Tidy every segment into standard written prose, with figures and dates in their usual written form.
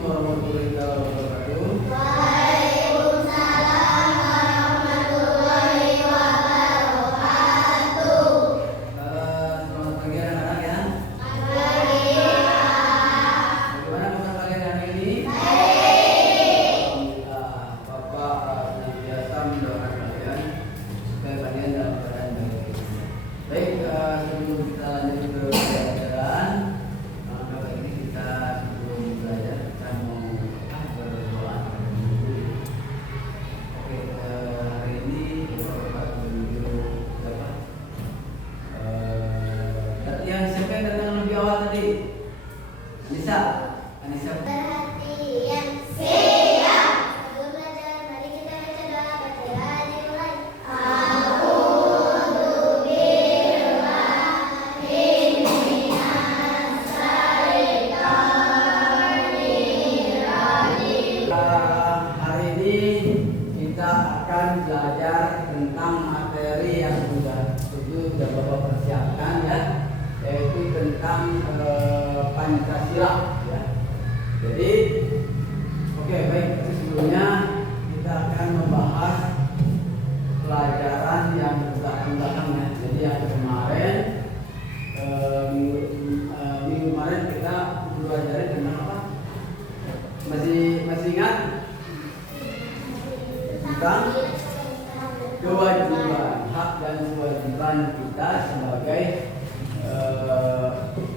warahmatullahi wabarakatuh. Waalaikumsalam warahmatullahi wabarakatuh. Selamat pagi anak-anak ya. Pagi. Bagaimana kabar kalian hari ini? Baik. Alhamdulillah, Bapak senantiasa mendoakan kalian supaya kalian dalam keadaan baik. Baik, sebelum kita lanjut ke pelajaran, kali ini kita sebelum belajar kita mau berdoa dulu. Oke, hari ini Bapak menuju siapa? Yang siapa yang datang lebih awal tadi? Anissa. Perhatian. Siap. Sebelum belajar, mari kita baca doa Fatihah dimulai. A'udzu billahi minas syaitonir rajim. Hari ini kita akan belajar tentang materi yang sudah Bapak persiapkan ya, yaitu tentang Pancasila ya. Jadi oke, baik, sebelumnya kita akan membahas pelajaran yang belakang ya. Jadi yang kemarin minggu kemarin kita belajar tentang apa? Masih ingat? Tentang kewajiban, hak dan kewajiban kita sebagai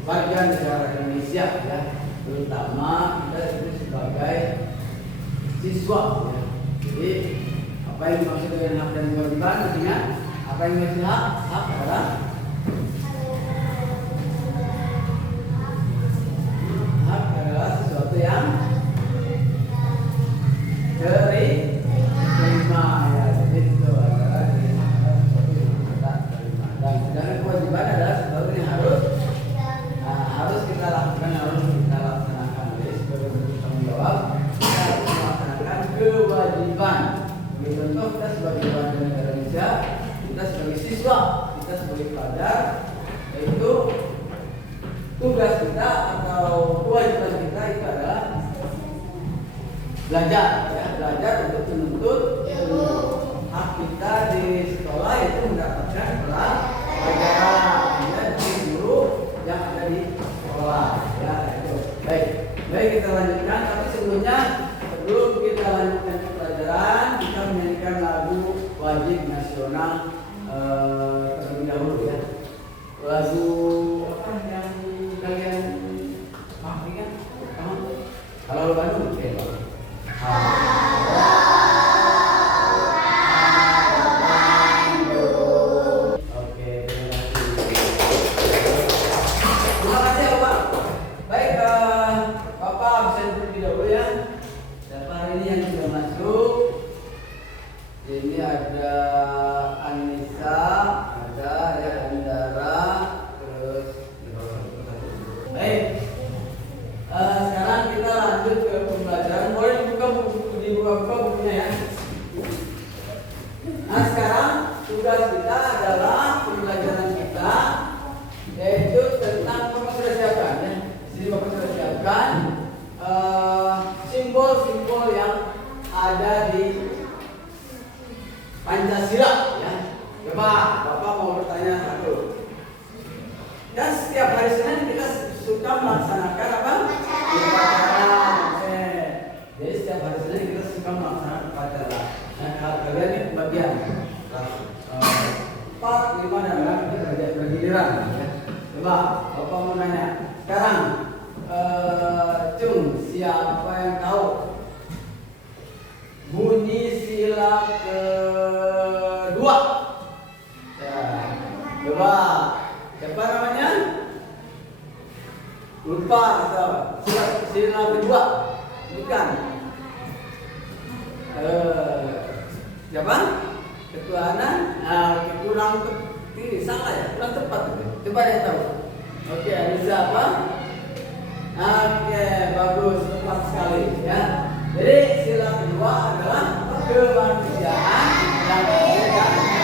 warga negara Indonesia ya, terutama kita itu sebagai siswa ya. Jadi apa yang dimaksud dengan hak dan kewajiban? Artinya apa yang dimaksud hak? Hak adalah sesuatu yang terima ya. Jadi itu adalah sesuatu yang kita terima. Dan sedangkan kewajiban adalah sesuatu yang harus kita lakukan, harus kita laksanakan. Jadi sebagai bentuk tanggung jawab kita harus melaksanakan kewajiban. Sebagai contoh, kita sebagai warga negara Indonesia, kita sebagai siswa, kita sebagai pelajar, yaitu tugas kita atau kewajiban kita itu adalah belajar ya, belajar untuk menuntut ilmu. Hak kita di sekolah itu mendapatkan pelajaran ya, dari guru yang ada di sekolah ya, itu. Baik kita lanjutkan, tapi sebelum kita lanjutkan ke pelajaran, kita menyanyikan lagu wajib nasional terlebih dahulu ya. Lagu apa yang kalian pahami kan? Kalau Bandung, oke. Ini ada Anissa, ada ya Andara, terus baik. Sekarang kita lanjut ke pembelajaran. Boleh dibuka bukunya ya. Nah sekarang tugas kita adalah pembelajaran kita, yaitu tentang Bapak sudah siapkan ya. Jadi Bapak sudah siapkan simbol-simbol yang ada di Pancasila ya. Coba Bapak mau bertanya satu. Dan setiap hari Senin kita suka melaksanakan apa? Upacara. Jadi setiap hari Senin kita suka melaksanakan upacara. Nah kalian ini bagian 4, 5 dan 6 kita bergiliran ya. Coba Bapak mau nanya. Sekarang Cung, siapa yang tahu bunyi sila kedua? Ya, coba siapa namanya? Lupa atau sila kedua? Bukan. Siapa? Ketuhanan. Kurang ini salah ya, kurang tepat. Coba yang tahu. Oke, ada siapa? Oke, bagus, tepat sekali ya. Jadi sila kedua adalah kemanusiaan yang adil dan beradab.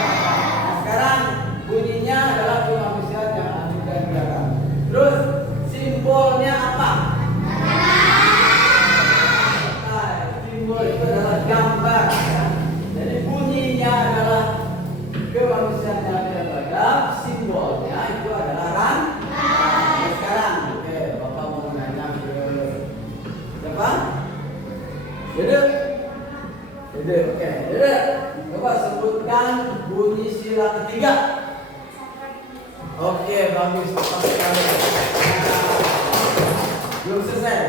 Nah, sekarang bunyinya adalah kemanusiaan yang adil dan beradab. Terus simbolnya apa? Siapa? Dede. Dede, oke. Dede, coba sebutkan bunyi sila ketiga. Oke, bagus. Tepat sekali. Belum selesai.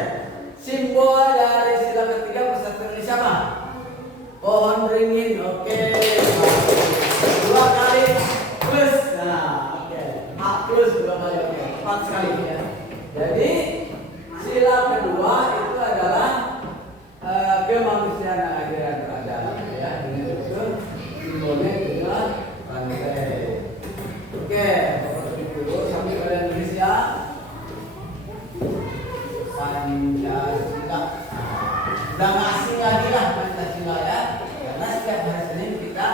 Simbol dari sila ketiga peserta ini siapa? Pohon beringin. Oke. Dua kali plus. Nah, oke. A plus dua kali. Oke. Tepat sekali ya. Jadi sila kedua itu adalah kemanusiaan yang adil dan beradab ya. Dengan itu simbolnya adalah rantai. Oke, dulu sampai kalian tulis ya. Pancasila. Sudah nggak asing lagi lah Pancasila ya. Karena setiap hari Senin kita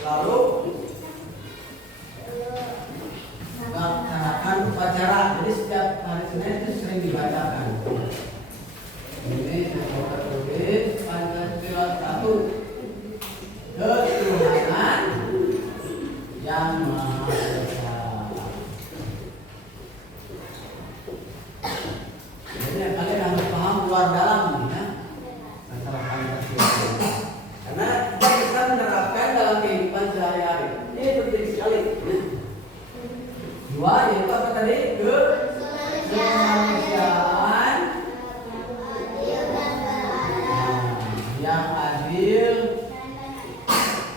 selalu melaksanakan upacara. Jadi setiap hari Senin itu sering dibacakan. Ini saya tulis Pancasila 1. Ketuhanan yang Maha Esa. Jadi kalian harus paham luar dalam ya antara Pancasila. Karena kita bisa menerapkan dalam kehidupan sehari-hari. Ini penting sekali. Dua yaitu apa tadi? Kemanusiaan yang adil.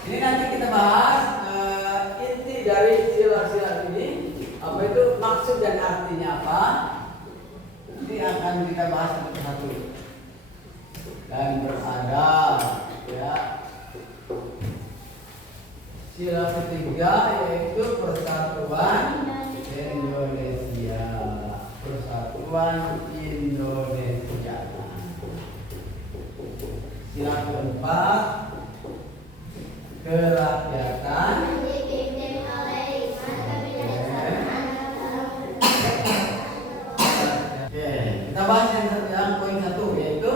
Ini nanti kita bahas inti dari sila-sila ini. Apa itu maksud dan artinya apa? Ini akan kita bahas satu-satu. Dan beradab ya. Sila ketiga yaitu persatuan Indonesia. Persatuan Indonesia. Sila keempat kerakyatan. Oke, kita bahas yang poin satu yaitu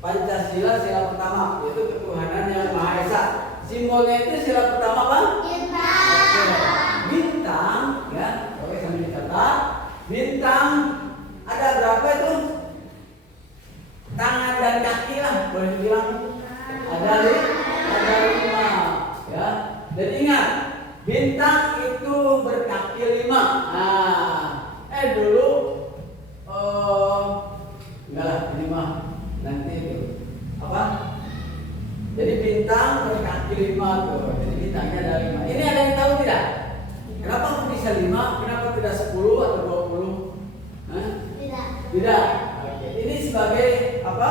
Pancasila sila pertama yaitu ketuhanan yang Maha Esa. Simbolnya itu sila pertama apa? Bintang. Bintang ya. Oke, sambil dicatat. Bintang ada berapa itu? Tangan dan kaki lah boleh dibilang. Ada 5 ya. Dan ingat, bintang itu berkaki 5. Nah, dulu enggak lah, ini mah nanti itu apa? Jadi bintang berkaki 5 tuh. Jadi bintangnya ada 5. Ini ada yang tahu tidak? Kenapa kok bisa 5? Kenapa tidak 10 atau 20? Hah? Tidak. Oke. Ini sebagai apa?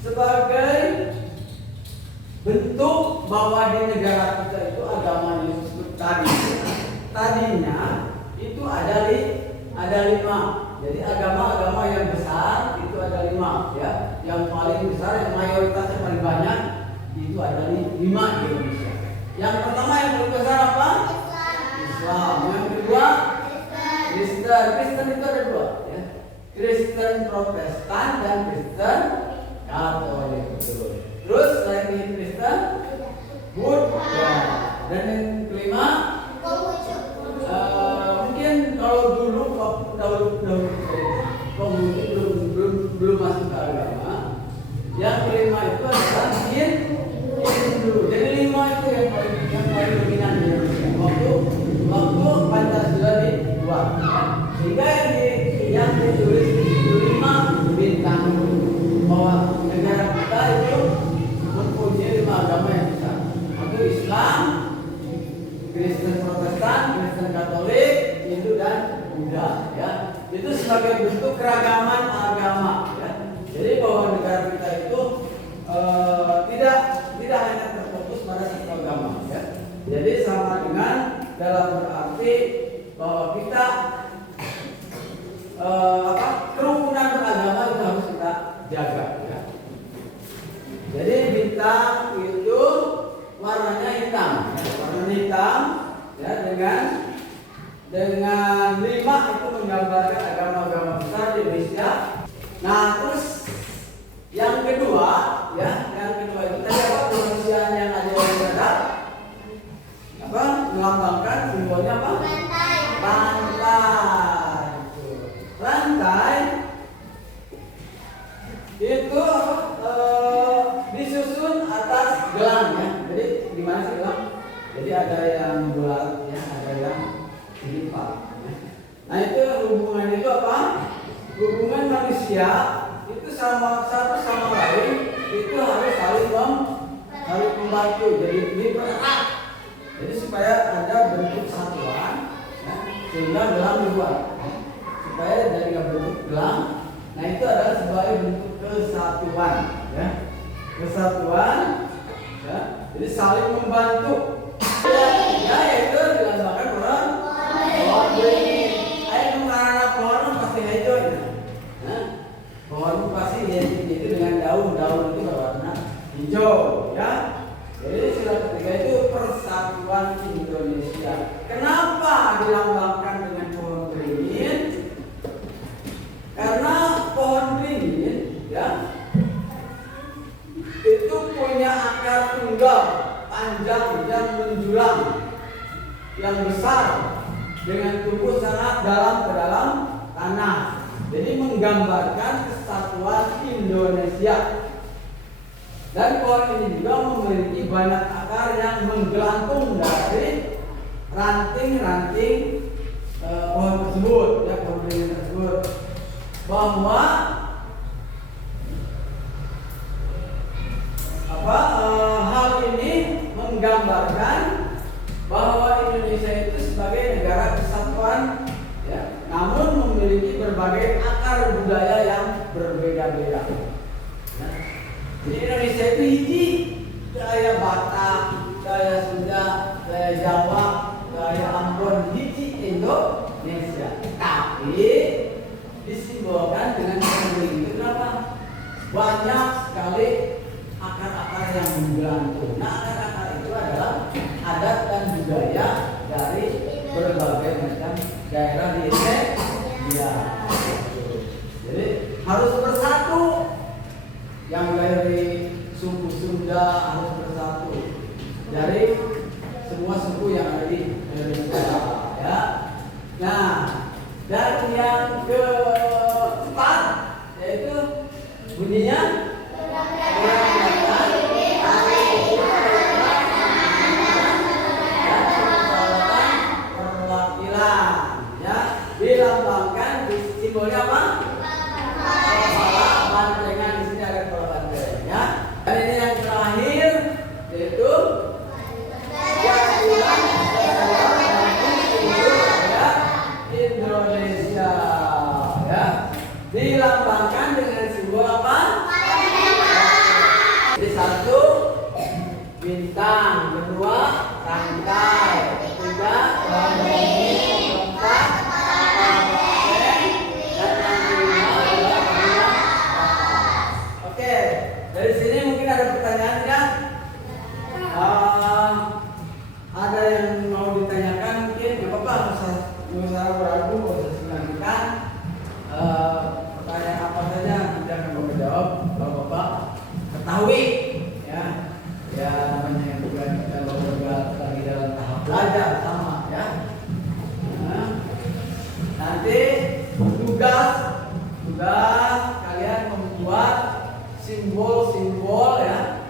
Sebagai bentuk bahwa di negara kita itu agamanya disebut tadinya itu ada 5. Jadi agama-agama yang besar itu ada 5 ya. Yang paling besar, yang mayoritasnya paling banyak itu ada 5 di Indonesia. Yang pertama yang paling besar apa? Islam. Yang kedua Kristen. Kristen itu ada 2 ya. Kristen Protestan dan Kristen Katolik. Terus selain Kristen Buddha. Dan yang kelima mungkin kalau dulu belum masuk ke agama. Yang kelima itu adalah Hindu. Jadi 5 itu yang paling dominan di Indonesia. Waktu Pancasila dibuat. Sehingga yang ditulis di situ 5 bintang bahwa negara kita itu mempunyai 5 agama yang besar. Itu Islam, Kristen Protestan, Kristen Katolik, Hindu dan Buddha ya. Itu sebagai bentuk keragaman agama ya. Jadi bahwa negara kita itu tidak hanya terfokus pada satu agama ya. Jadi sama dengan dalam berarti bahwa kita kerukunan beragama itu harus kita jaga ya. Jadi bintang itu warnanya hitam ya. Warnanya hitam ya, dengan 5 itu menggambarkan agama-agama besar di Indonesia. itu disusun atas gelang ya. Jadi gimana sih gelang? Jadi ada yang bulat ya, ada yang lipat. Ya. Nah itu hubungan itu apa? Hubungan manusia itu sama satu sama lain itu harus saling membantu. Jadi dipererat. Jadi supaya ada bentuk satuan, ya, sehingga gelang dibuat. Supaya dari bentuk gelang, nah itu adalah sebagai bentuk kesatuan, ya, kesatuan, ya. Jadi saling membantu. Ya itu dilambangkan pohon beringin. Ayo mengarah pohon pasti hijau, ya. Nah, pohon pasti identik itu dengan daun-daun itu berwarna hijau, ya. Jadi sila ketiga itu persatuan Indonesia. Kenapa dilambangkan dengan pohon beringin? Karena pohon beringin, ya, itu punya akar tunggal panjang yang menjulang, yang besar, dengan tumbuh sangat dalam ke dalam tanah. Jadi menggambarkan kesatuan Indonesia. Dan pohon ini juga memiliki banyak akar yang menggelantung dari ranting-ranting pohon tersebut, ya, pohon beringin tersebut. Bahwa hal ini menggambarkan bahwa Indonesia itu sebagai negara kesatuan, ya, namun memiliki berbagai akar budaya yang berbeda-beda. Jadi Indonesia itu hiji, gaya Batak, gaya Sunda, gaya Jawa, gaya Ambon, hiji Indonesia. Tapi disimbolkan dengan pohon beringin. Itu kenapa? Banyak sekali akar-akar yang menggelantung. Nah, akar-akar itu adalah adat dan budaya dari berbagai macam daerah di Indonesia. Jadi harus bersatu. Yang dari suku Sunda harus bersatu dari semua suku yang ada di Indonesia, ya. Nah, dan yang keempat yaitu bunyinya perwakilan, ya, dilambangkan di simbolnya apa? Dan ini yang terakhir yaitu Indonesia, ya, dilambangkan dengan simbol apa? Jadi satu bintang, kedua rantai, ketiga pohon beringin, keempat dan yang kelima adalah bunga. Oke, dari sini mungkin ada pertanyaan tidak? Ada yang mau ditanyakan mungkin? Gak apa-apa, nggak usah ragu, nggak usah selanjutkan. Pertanyaan apa saja nanti akan Bapak jawab kalau Bapak ketahui, ya. Ya namanya juga kita lagi dalam tahap belajar sama, ya. Nah, nanti tugas kalian membuat simbol-simbol, ya.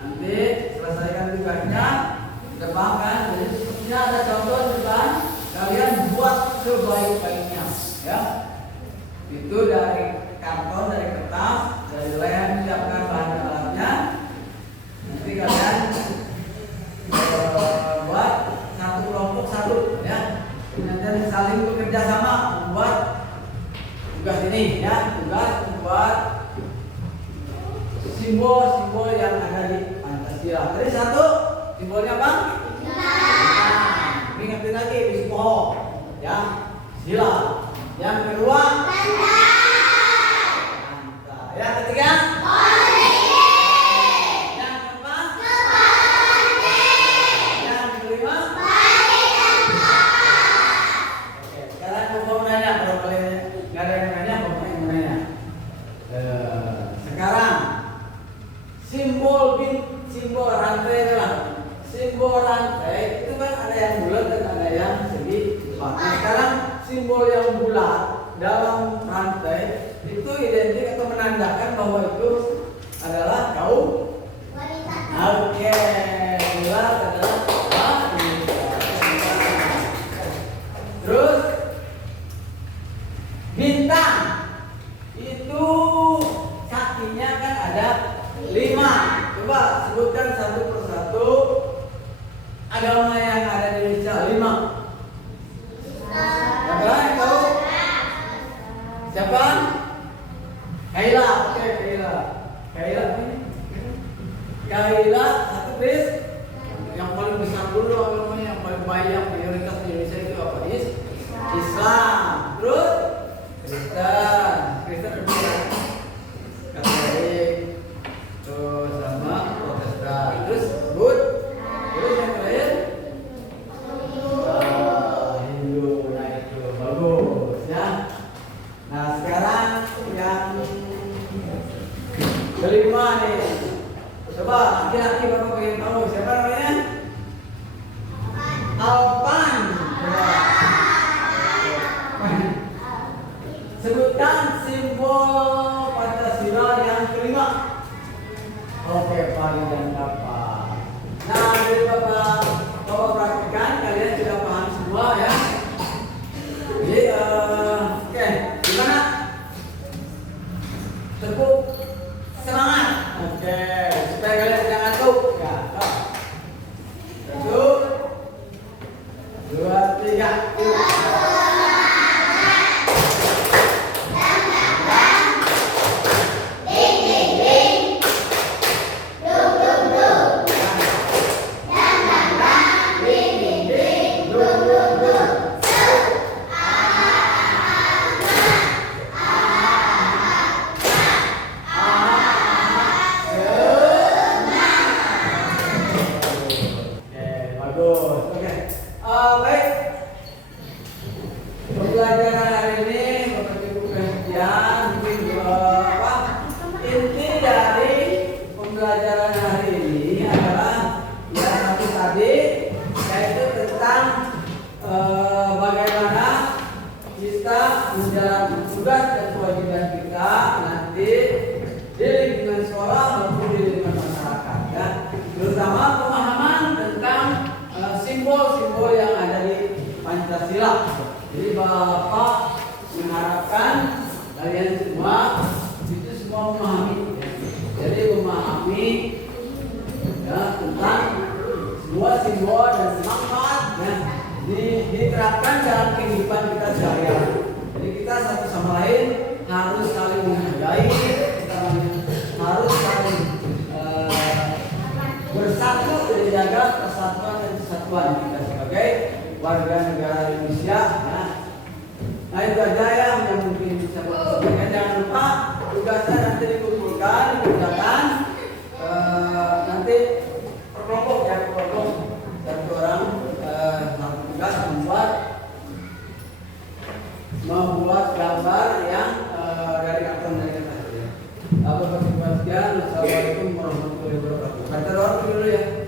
Nanti selesaikan tugasnya, depan kan. Jadi sepertinya ada contoh di depan. Kalian buat sebaik-baiknya, ya. Itu dari karton, dari kertas, dari lem, siapkan bahan alatnya. Nanti kalian buat satu kelompok satu, ya. Nanti saling bekerja sama membuat tugas ini, ya. Tugas membuat simbol-simbol yang ada di Pancasila. Tadi satu simbolnya apa? Ingatin lagi, wis pohon, ya, sila. Yang kedua, yang ketiga, yang keempat, yang kelima. Oke, sekarang mau nanya, kalau kalian nggak ada yang nanya, mau nanya. Sekarang simbol rantai adalah simbol rantai itu kan ada yang bulat dan ada yang segi. Nah, sekarang simbol yang bulat dalam rantai itu identik atau menandakan bahwa Kaila ini. Kaila satu bis. Yang paling besar dulu apa namanya? Yang paling banyak mayoritas di Indonesia itu apa? Islam. Terus Kristen. Kristen ada dua. Katolik. Terus sama Protestan. Terus Buddha. Terus yang terakhir Hindu. Nah itu bagus ya. Nah sekarang yang kelima nih. Coba laki-laki bapak pengen tahu siapa namanya? Alpan. Sebutkan simbol Pancasila yang kelima. Oke, Pak dan Bapak. Nah, dari Bapak praktikan kalian sudah paham semua ya. Jadi, oke, gimana? Tepuk semangat. Oke, supaya kalian jangan ngantuk. Ya, satu, dua, tiga. Pembelajaran hari ini Bapak Ibu sekalian inti dari pembelajaran hari ini adalah yang satu tadi, yaitu tentang bagaimana kita menjalankan tugas dan kewajiban kita nanti di lingkungan sekolah maupun di lingkungan masyarakat ya. Terutama pemahaman tentang simbol-simbol yang ada di Pancasila. Jadi Bapak mengharapkan kalian semua itu semua memahami. Jadi memahami ya, tentang semua simbol dan manfaat ya, diterapkan dalam kehidupan kita sehari-hari. Jadi kita satu sama lain harus saling menghargai, kita harus saling bersatu dan menjaga persatuan dan kesatuan kita sebagai warga negara Indonesia ya. Nah itu aja yang mungkin bisa Bapak sampaikan. Jangan lupa tugasnya nanti dikumpulkan, dikerjakan nanti per kelompok ya, per kelompok satu orang satu tugas membuat gambar yang dari karton dari kertas ya. Bapak Ibu sekalian, assalamualaikum warahmatullahi wabarakatuh. Kata doa dulu ya.